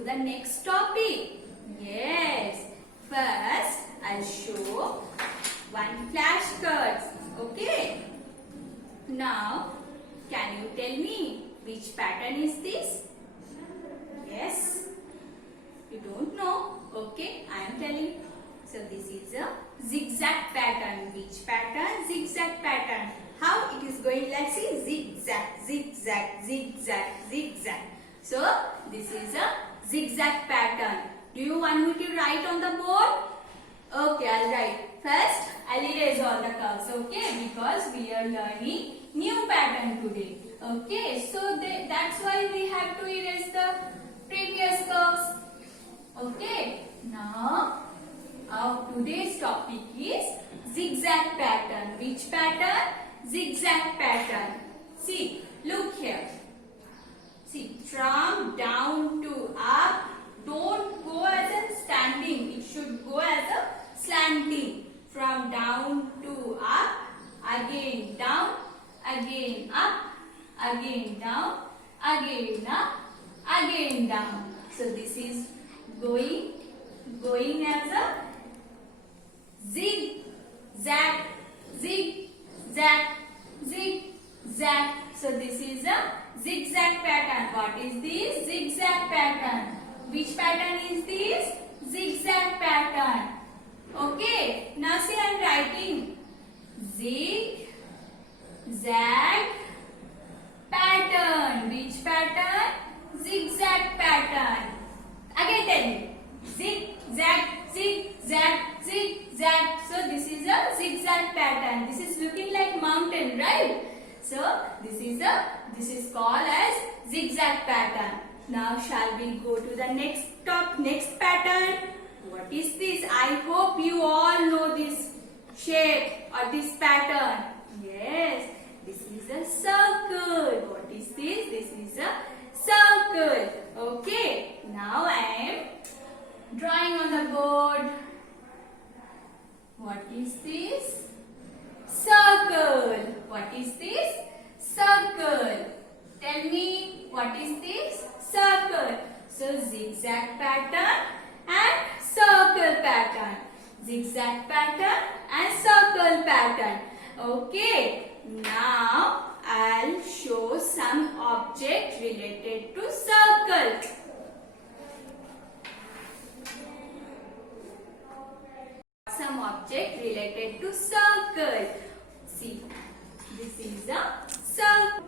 to the next topic. Yes. First, I'll show one flashcards. Okay. Now, can you tell me which pattern is this? Yes. You don't know? Okay, I am telling. So this is a zigzag pattern. Which pattern? Zigzag pattern. How it is going? Let's see. Zigzag, zigzag, zigzag, zigzag. So this is a zigzag pattern. Do you want me to write on the board? Okay, I'll write. First, I'll erase all the curves. Okay, because we are learning new pattern today. Okay, so that's why we have to erase the previous curves. Okay, now our today's topic is zigzag pattern. Which pattern? Zigzag pattern. See, look here. See, from down to up, don't go as a standing. It should go as a slanting. From down to up, again down, again up, again down, again up, again down. So this is going as a zig, zag, zig, zag, zig, zag. So this is a zigzag pattern. What is this? Zigzag pattern. Which pattern is this? Zigzag pattern. Okay. Now see, I am writing zig, zag, pattern. Which pattern? Zigzag pattern. Again tell me. Zig, zag, zig, zag, zig, zag. So this is a zigzag pattern. This is looking like mountain, right? So this is called as zigzag pattern. Now shall we go to the next pattern? What is this? I hope you all know this shape or this pattern. Yes, this is a circle. What is this? This is a circle. Okay, now I am drawing on the board. What is this? Circle. What is this? Circle. Tell me, what is this? Circle. So zigzag pattern and circle pattern. Zigzag pattern and circle pattern. Okay. Now I'll show some object related to circle. Some object related to circle. See, this is a circle.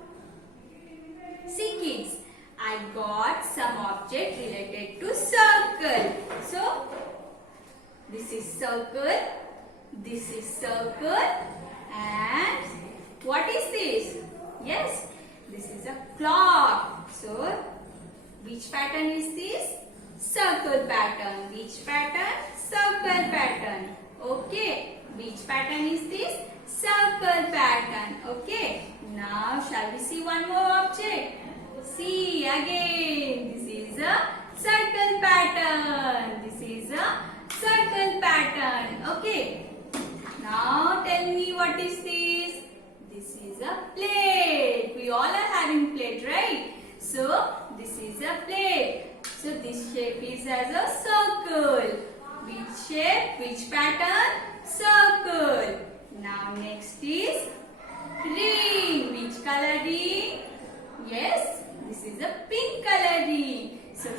See kids, I got some object related to circle. So, this is circle, this is circle, and what is this? Yes, this is a clock. So, which pattern is this? Circle pattern. Which pattern? Circle pattern. Okay. Which pattern is this? Circle pattern. Okay. Now shall we see one more object? See again. This is a circle pattern. This is a circle pattern. Okay. Now tell me, what is this? This is a plate. We all are having plate, right? So this is a plate. So this shape is as a circle. Which shape? Which pattern? Circle. Now next is ring. Which color ring? Yes, this is a pink color ring. So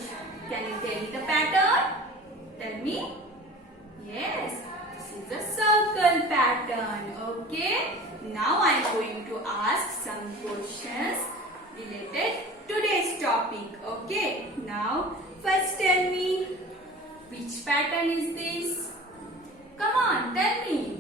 can you tell me the pattern? Tell me. Yes, this is a circle pattern. Okay. Now I am going to ask some questions related to today's topic. Okay. Now first tell me, which pattern is this? Come on, tell me.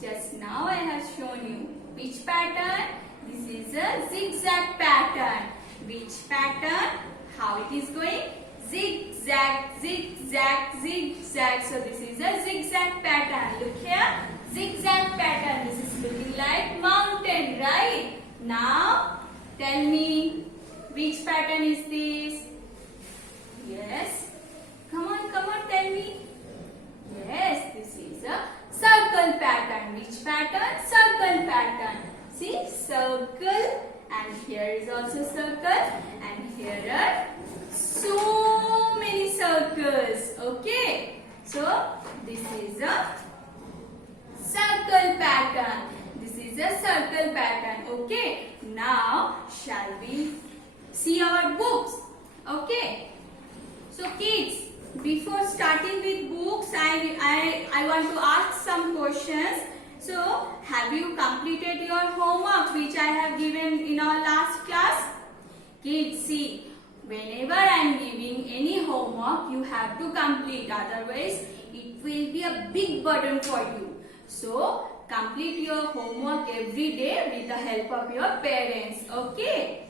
Just now I have shown you. Which pattern? This is a zigzag pattern. Which pattern? How it is going? Zigzag, zigzag, zigzag. So this is a zigzag pattern. Look here. Zigzag pattern. This is looking like mountain, right? Now tell me, which pattern is this? Yes. Come on, tell me. Yes, this is a circle pattern. Which pattern? Circle pattern. See, circle, and here is also circle, and here are so So this is a circle pattern. This is a circle pattern. Okay. Now shall we see our books? Okay. So kids, before starting with books, I want to ask some questions. So have you completed your homework which I have given in our last class? Kids, see, whenever I am giving any homework, you have to complete. Otherwise, it will be a big burden for you. So complete your homework every day with the help of your parents. Okay.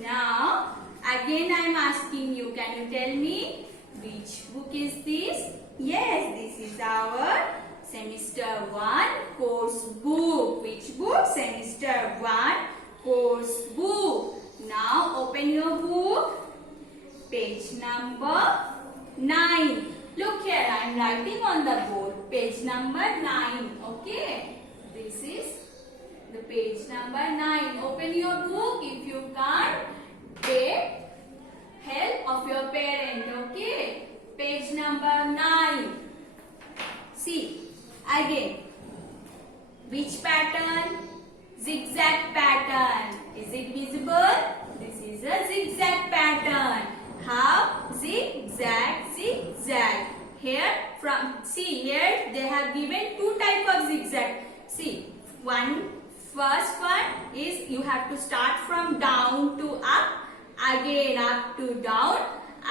Now, again I am asking you, can you tell me which book is this? Yes, this is our Semester 1 course book. Which book? Semester 1 course book. Now open your book. Page number 9. Look here, I am writing on the board. Page number 9. Okay. This is the page number 9. Open your book. If you can't, take help of your parent. Okay. Page number 9. See, again. Which pattern? Zigzag pattern. Is it visible? This is a zigzag pattern. How? Zigzag, zigzag. Here, here they have given two types of zigzag. See, first one is you have to start from down to up, again up to down,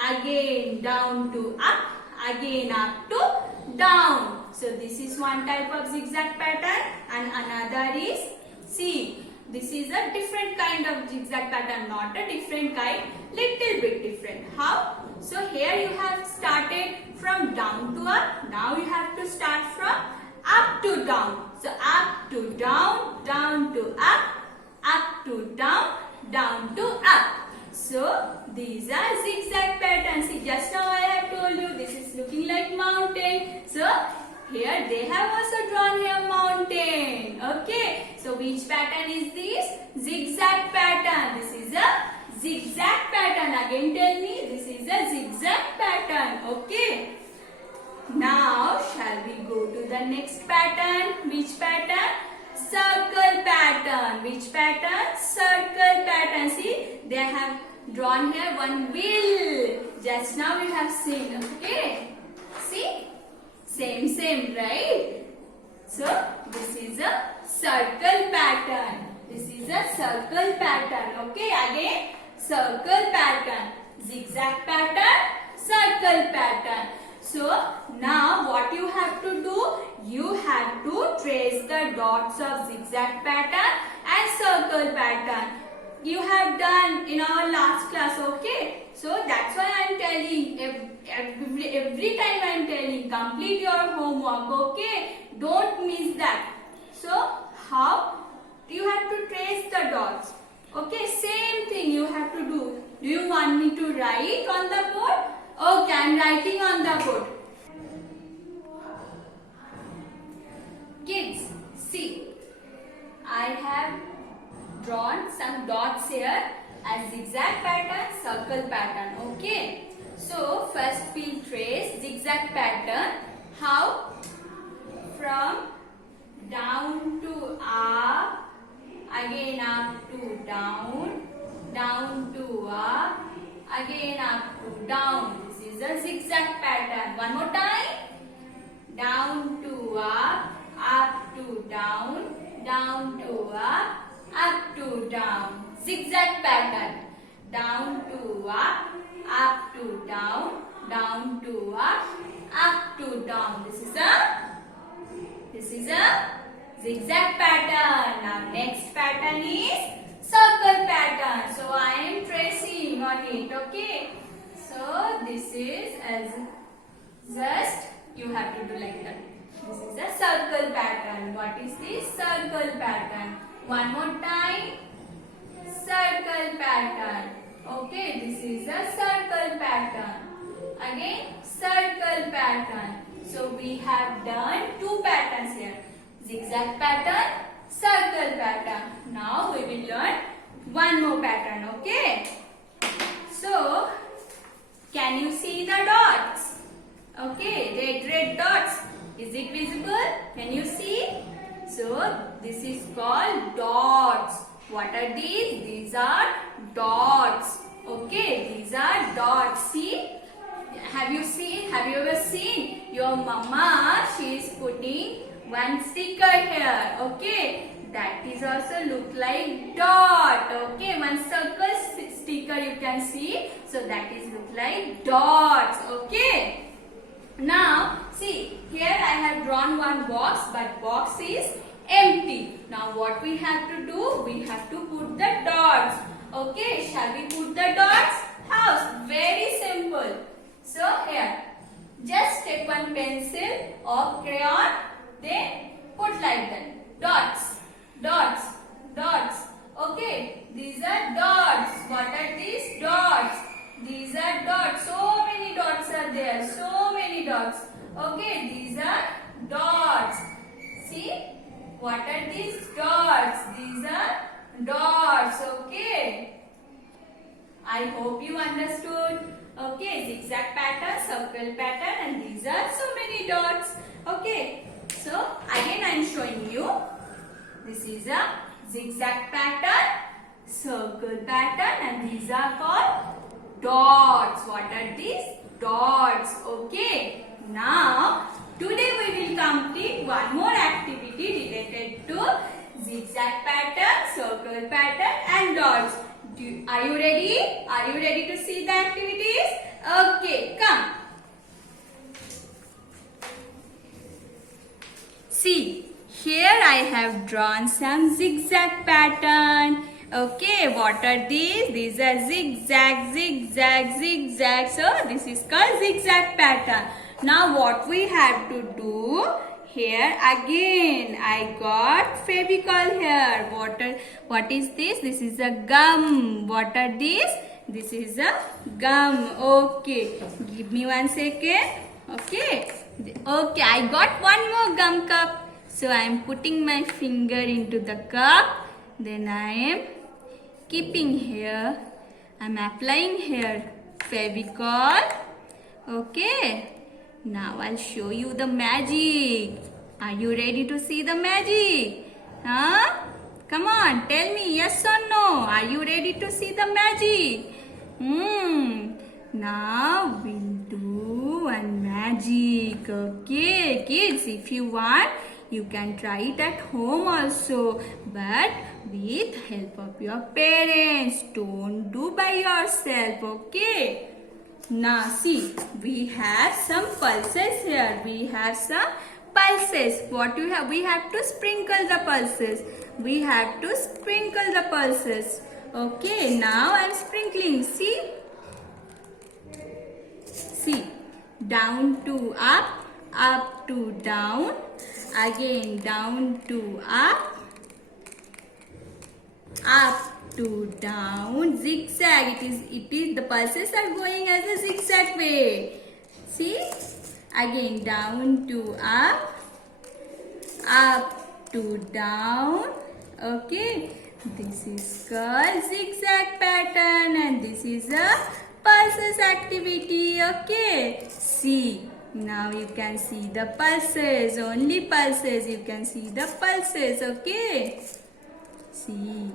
again down to up, again up to down. So this is one type of zigzag pattern, and another is, see, this is a different kind of zigzag pattern, not a different kind, little bit different. How? So here you have started from down to up, now you have to start from up to down. So up to down, down to up to down, down to up. So these are zigzag patterns. See, just now I have told you this is looking like mountain. So here they have also drawn here mountain. Okay. So which pattern is this? Zigzag pattern. This is a zigzag pattern. Again tell me, this is a zigzag pattern. Okay. Now shall we go to the next pattern? Which pattern? Circle pattern. Which pattern? Circle pattern. See, they have drawn here one wheel. Just now we have seen. Okay. See? Same, right? So, this is a circle pattern. This is a circle pattern. Okay, again, circle pattern. Zigzag pattern, circle pattern. So, now what you have to do? You have to trace the dots of zigzag pattern and circle pattern. You have done in our last class, okay? So that's why I am telling, every time I am telling, complete your homework, okay? Don't miss that. So how? You have to trace the dots. Okay, same thing you have to do. Do you want me to write on the board? Okay, I am writing on the board. Kids, see, I have drawn some dots here as zigzag pattern, circle pattern. Okay. So first we'll trace zigzag pattern. How? From down to up, again up to down, down to up, again up to down. This is a zigzag pattern. One more time. Down to up to down, down to up to down. Zigzag pattern. Down to up to down, down to up to down. This is a zigzag pattern. Now next pattern is circle pattern. So I am tracing on it. Okay. So this is as just you have to do like that. This is a circle pattern. What is this? Circle pattern. One more time. Circle pattern. Okay, this is a circle pattern. Again, circle pattern. So we have done two patterns here. Zigzag pattern, circle pattern. Now we will learn one more pattern. Okay. So, can you see the dots? Okay, red dots. Is it visible? Can you see? So this is called dots. What are these? These are dots. Okay, these are dots. See? Have you ever seen your mama? She is putting one sticker here. Okay, that is also look like dot. Okay, one circle sticker you can see. So that is look like dots. Okay. Now see, here I have drawn one box, but box is empty. Now what we have to do? We have to put the dots. Okay, shall we put the dots? How? Very simple. So here, just take one pencil or crayon, then put like that. Dots, dots, dots. Okay, these are dots. What are these? Dots. These are dots. So many dots are there. So many dots. Okay, these are dots. See? What are these dots? These are dots. Okay. I hope you understood. Okay, zigzag pattern, circle pattern, and these are so many dots. Okay. So again I am showing you. This is a zigzag pattern, circle pattern, and these are called dots. What are these? Dots. Okay. Now, today we will complete one more activity related to zigzag pattern, circle pattern and dots. Are you ready? Are you ready to see the activities? Okay, come. See, here I have drawn some zigzag pattern. Okay, what are these? These are zigzag, zigzag, zigzag. So, this is called zigzag pattern. Now, what we have to do? Here again, I got Fevicol here. What is this? This is a gum. What are these? This is a gum. Okay, give me 1 second. Okay, okay, I got one more gum cup. So, I am putting my finger into the cup. Then I am keeping here. I am applying here Fevicol. Okay. Now I'll show you the magic. Are you ready to see the magic? Huh? Come on, tell me yes or no. Are you ready to see the magic? Now we'll do one magic. Okay, kids, if you want, you can try it at home also. But with help of your parents. Don't do by yourself. Okay. Now see, we have some pulses here. We have some pulses. What we have? We have to sprinkle the pulses. We have to sprinkle the pulses. Okay, now I am sprinkling. See? See, down to up to down, again down to up to down, zigzag. It is the pulses are going as a zigzag way. See? Again down to up to down. Okay. This is called zigzag pattern and this is a pulses activity. Okay. See. Now you can see the pulses. Only pulses. You can see the pulses. Okay. See.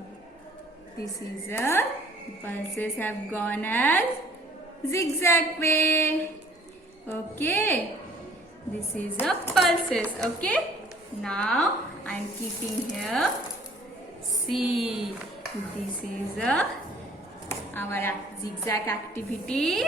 This is a pulses have gone as zigzag way. Okay. This is a pulses. Okay. Now I am keeping here. See. This is our zigzag activity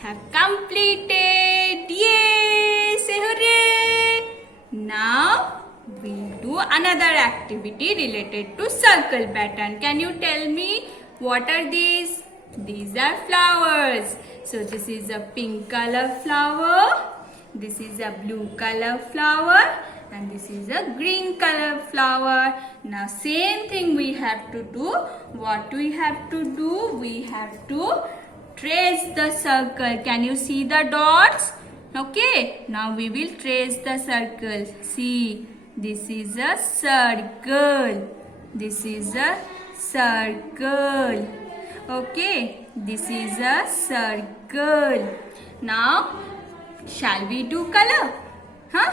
have completed. Yay! Say hooray! Now we'll do another activity related to circle pattern. Can you tell me what are these? These are flowers. So this is a pink color flower. This is a blue color flower. And this is a green color flower. Now same thing we have to do. What we have to do? We have to trace the circle. Can you see the dots? Okay. Now we will trace the circle. See. This is a circle. This is a circle. Okay. This is a circle. Now Shall we do color? Huh?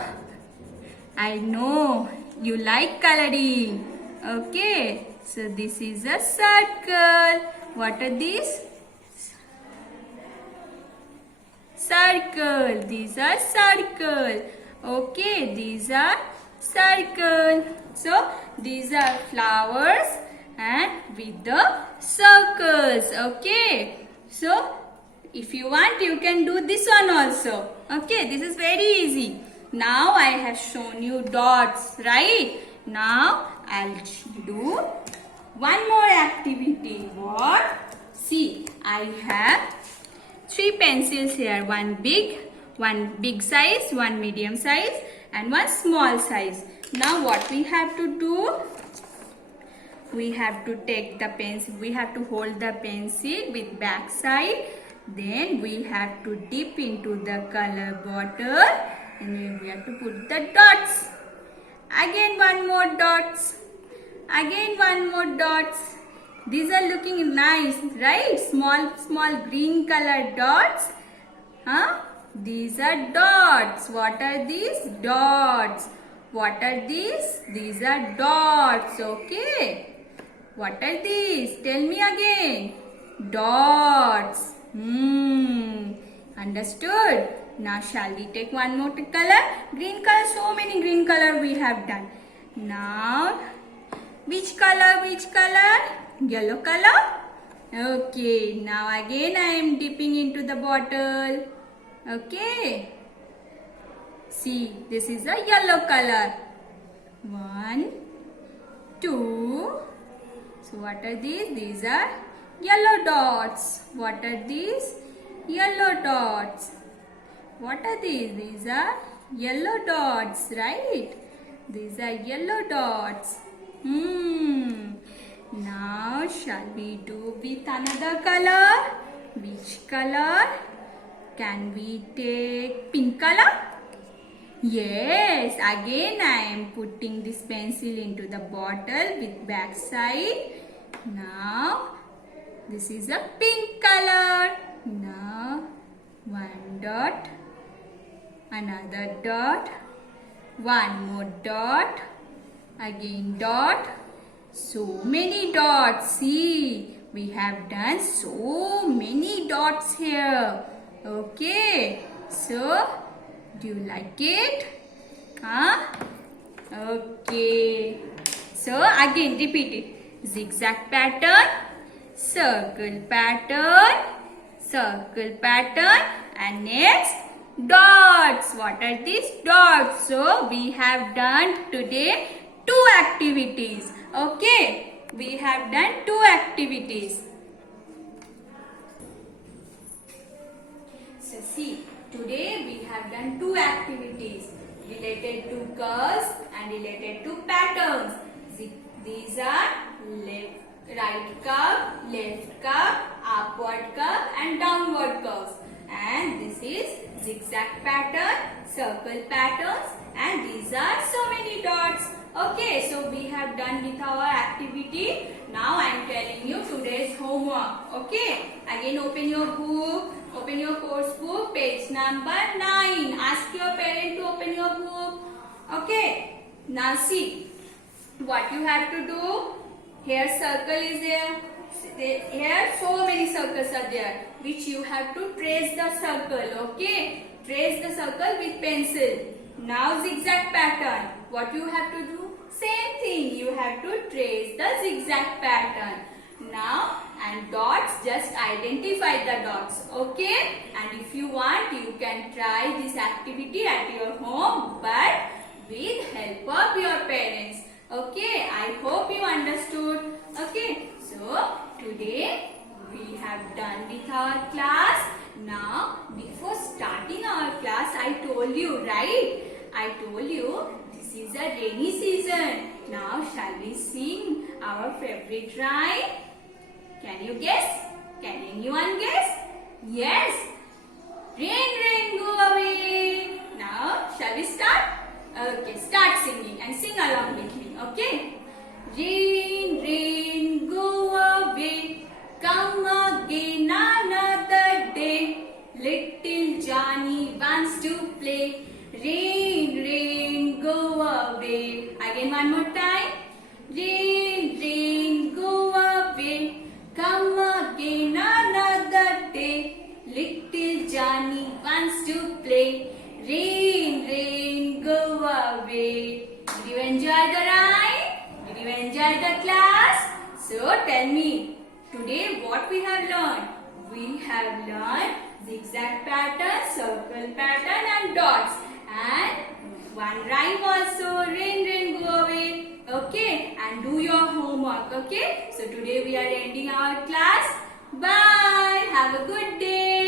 I know you like coloring. Okay, so this is a circle. What are these? Circle. These are circle. Okay, these are circle. So these are flowers and with the circles. Okay. So if you want, you can do this one also. Okay, this is very easy. Now I have shown you dots, right? Now I'll do one more activity. What? See, I have 3 pencils here. One big size, one medium size, and one small size. Now what we have to do? We have to take the pencil. We have to hold the pencil with back side. Then we have to dip into the color bottle, and then we have to put the dots. Again one more dots. Again one more dots. These are looking nice, right? Small green color dots. Huh? These are dots. What are these? Dots. What are these? These are dots. Okay. What are these? Tell me again. Dots. Understood? Now shall we take one more color? Green color. So many green color we have done. Now, which color? Which color? Yellow color? Okay, now again I am dipping into the bottle. Okay. See, this is a yellow color. 1, 2. So what are these? These are yellow dots. What are these? Yellow dots. What are these? These are yellow dots, right? These are yellow dots. Now shall we do with another color? Which color? Can we take pink color? Yes, again I am putting this pencil into the bottle with back side. Now this is a pink color. Now one dot, another dot, one more dot, again dot. So many dots. See, we have done so many dots here. Okay, so do you like it? Huh? Okay. So again repeat it. Zigzag pattern, circle pattern, circle pattern, and next dots. What are these? Dots. So we have done today 2 activities. Okay, we have done 2 activities. So see, today we have done 2 activities related to curves and related to patterns. These are right curve, left curve, upward curve and downward curves. And this is zigzag pattern, circle patterns, and these are so many dots. Okay, so we have done with our activity. Now I am telling you today's homework. Okay, again open your book, open your course book, page number 9. Ask your parent to open your book. Okay, now see what you have to do. Here circle is there. Here so many circles are there, which you have to trace the circle. Okay, trace the circle with pencil. Now zigzag pattern. What you have to do? Same thing. You have to trace the zigzag pattern. Now and dots, just identify the dots. Okay. And if you want, you can try this activity at your home, but with help of your parents. Okay. I hope you understood. Okay. So today we have done with our class. Now before starting our class, I told you, right? I told you this is a rainy season. Now shall we sing our favorite rhyme? Can you guess? Can anyone guess? Yes. Rain, rain, go away. Now shall we start? Okay, start singing and sing along with me. Okay. Rain, rain, go away. Come again another day. Little Johnny wants to play. Rain, rain, go away. Again one more time. Rain, rain, go away. Come again another day. Little Johnny wants to play. Rain, rain, go away. Did you enjoy the rhyme? Did you enjoy the class? So tell me, today what we have learned? We have learned zigzag pattern, circle pattern and dots. And one rhyme also, rain, rain, go away. Okay, and do your homework. Okay, so today we are ending our class. Bye. Have a good day.